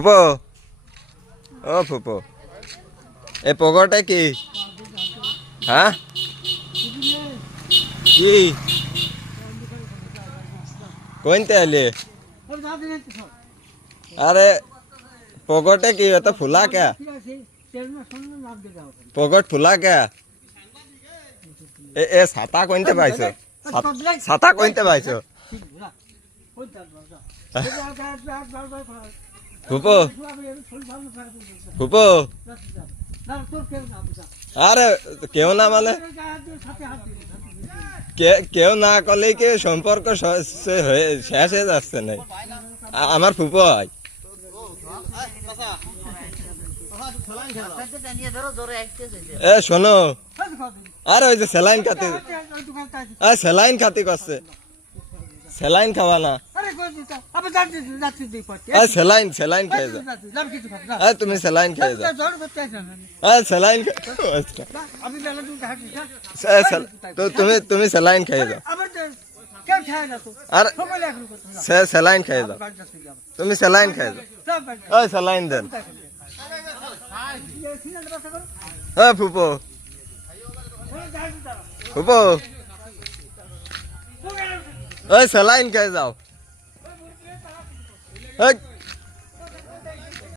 ফুপো ও ফুপো এ পগটা কি হ্যাঁ কি কোনতে আলি আরে পগटे की तो फुला क्या पगट फुला क्या ए छाता कोणते पाहिजे छाता कोणते पाहिजे ফুপো ফুপো আরে কেউ না মানে কেউ না করলে কি সম্পর্ক শেষ হয়ে যাচ্ছে না আমার ফুপো হয় এ শোনো আরে ওই যে স্যালাইন খাতি স্যালাইন খাতি করছে স্যালাইন খাওয়া না স্যালাইন স্যালাইন খেয়ে যাও তুমি স্যালাইন খেয়ে যাও স্যালাইন তো তুমি স্যালাইন খেয়ে যাও আর স্যালাইন খেয়ে যাও তুমি স্যালাইন খেয়ে যাও স্যালাইন দেন ফুপো ফুপো স্যালাইন খেয়ে যাও